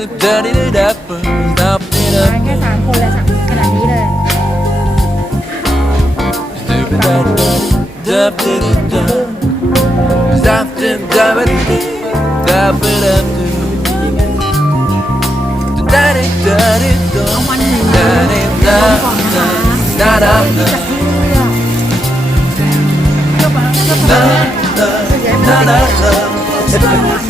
มา da, แค่สามคนเลยสักขนาดนี้เลย dup, da, dup, di, di, da. Dup, dup, da, ba, di, di, da, ba, da, du. Da, di, da, di, da. เอาวันหนึ่ง Da, di, da, da, da, da, da.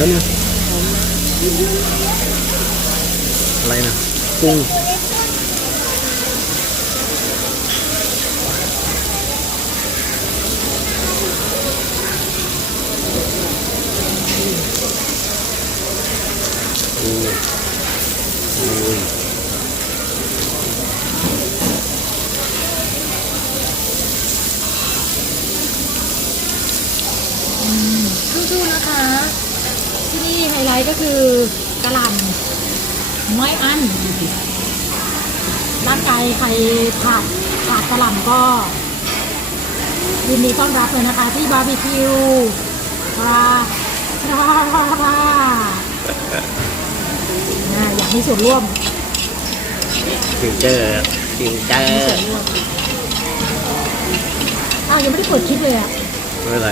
แล้วเนะอะไรนะกุ้งอ้ยโอ้ยสู้ๆนะคะ ที่นี่ไฮไลท์ก็คือกระหล่ำไม่อั้นร่างกายใครขาดขาดกระหล่ำก็ยินดีต้อนรับเลยนะคะ ที่บาร์บีคิวปลาปลาปลาปลาอ่าอยากมีส่วนร่วมฟิวเจอร์ฟิวเจอมีส่วร์นร่วมอ้าวยังไม่ได้เปิดคลิปเลยอะไม่เป็นไร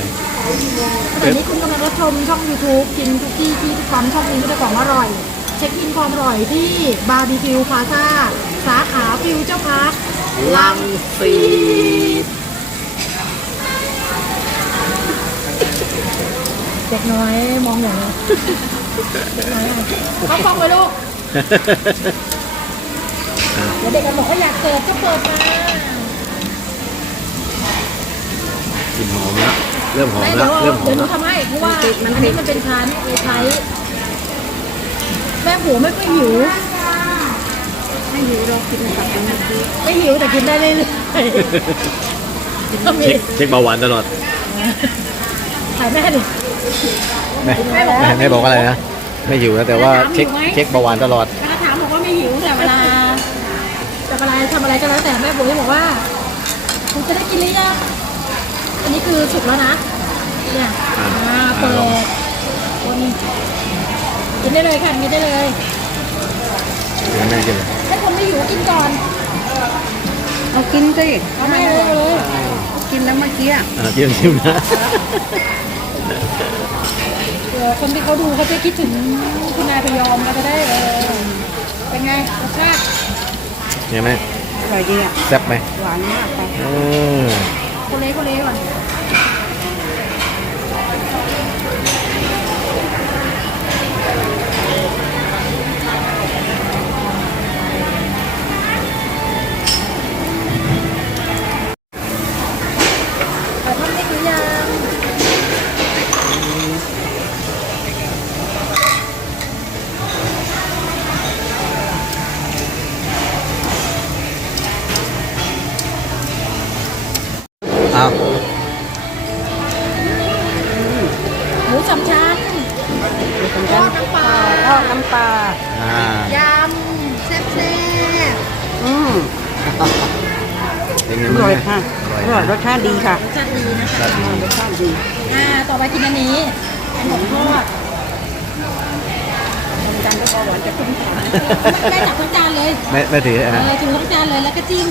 ขณะนี้คุณกำลังรับชมช่อง YouTube กินทุกที่ที่ความช่องนี้ไม่ได้ของอร่อย เช็คอินความอร่อยที่บาร์บีคิวพาซ่าสาขาฟิวเจ้าพาร์คลังสีเด็กน้อยมองอย่างนี้เด็กน้อยอะเขากล้องไปลูกเดี๋ยวเด็กกันบอกว่าอยากเกิดก็เปิดมา กลิ่นหอมแล้ว ริ่มหอมได้แล้เดี๋ยววเริ่มหอเดี๋ยมวหนูแล้วทำให้เพราะว่าอันนี้มันเป็นชั้นเอไทแม่หัวไม่ค่อยหิว ไม่หิวเรากินกับไม่หิวแต่กินได้เรื่อยๆก็มีเช็คเช็คเบาหวานตลอดถ่ายแม่ดิ แม่แม่บอกว่าแม่แม่บอกอะไรนะไม่หิวนะแต่ว่าถามเช็คอยู่ไหมเช็คเบาหวานตลอดแม่ถามบอกว่าไม่หิวแต่เวลาแต่เวลาทำอะไรก็แล้วแต่แม่บุ๋ยบอกว่าคุณจะได้กินหรือยัง อันนี้คือสุกแล้วนะ เนี่ยอ่าอ่าเปิดคนกินได้เลยค่ะ กินได้เลยเดี๋ยวแม่กินเลยให้คนไม่หิวกินก่อน เอากินสิเอาแม่เลยเอาเลยกินแล้วเมื่อกี้อะอ่าชิมชิมนะเผื่อคนที่เขาดูเขาจะคิดถึงคุณนายพยอมเราจะได้เออเป็นไงรสชาติเนี่ยแม่อร่อยดีอะแซ่บไหมหวานมากไปเออ โคเล่โคเล่ก่อน เอาหมูสามชั้นทอดน้ำปลาทอดน้ำปลาอ่ายำแซ่บอืมเป็นไงอบ้างร่อยแม่ค่ะอร่อยอร่อยรนะสชาติดีค่ะๆรสชาติดีนะคะ รสชาติดีอ่า ต่อไปกินอันนี้ขนมทอดจานก็พอหวานจะขึ้นค่ะแม่จับทั้งจานเลยแม่แม่ถือเออะอถือทั้งจานเลยแล้วก็จิ้ม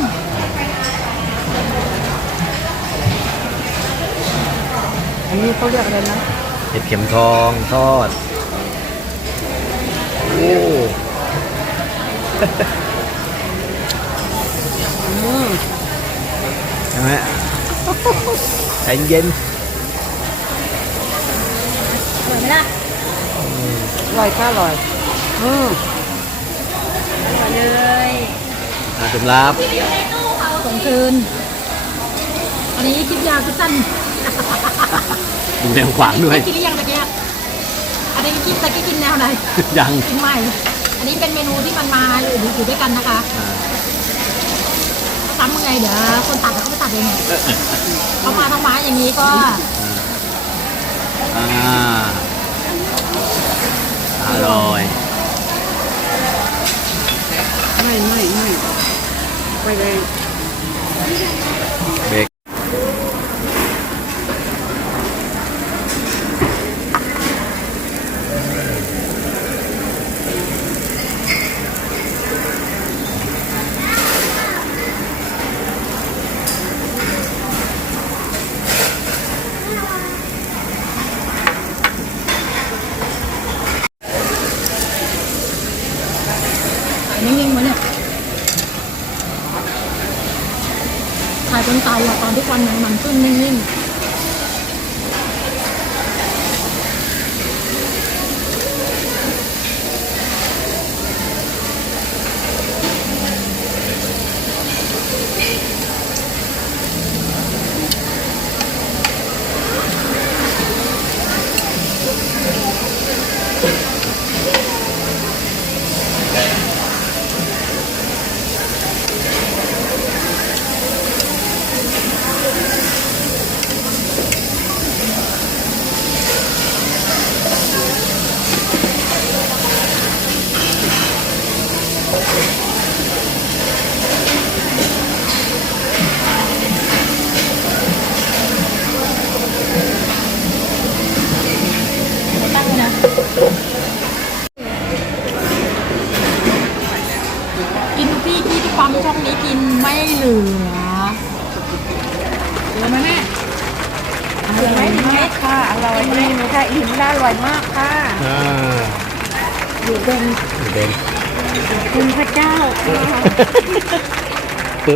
นนี้เขาเรียกอะไรนะเห็ดเข็มทองทอด โอ้อืมใช่ไหมใจเย็นอร่อยอยไหมล่ะอร่อยค่ะอร่อย อืมอร่อยเลยอาสำรับส่งคืน อันนี้คลิปยาวคลิปสั้น ดูแนวขวางด้วย กินหรือยังตะเกียบอันนี้กินตะกี้กินแนวไหนยังกินใหม่ อันนี้เป็นเมนูที่มันมาอยู่อยู่ด้วยกันนะคะอ่าถ้าซ้ำยังไงเดี๋ยวคนตัดเขาไปตัดเองไงเขามาทั้งไม้อย่างนี้ก็อ่าอร่อย ไม่ไม่ไม่ไปเลย เบรก นิ่งๆมาเนี่ยถ่ายเป็นตายอะตอนที่ควันมันขึ้นนิ่งๆ ตั้งเลยนะ กินทุกที่ที่ที่ปั๊มช่องนี้กิน ไม่เหลือเหลือไหมแม่เหลือไหมเหลือไหมค่ะ อร่อยเมนูค่ะอิ่มแล้วอร่อยมากค่ะอ่าอยู่เป็นเบนคุณพระเจ้า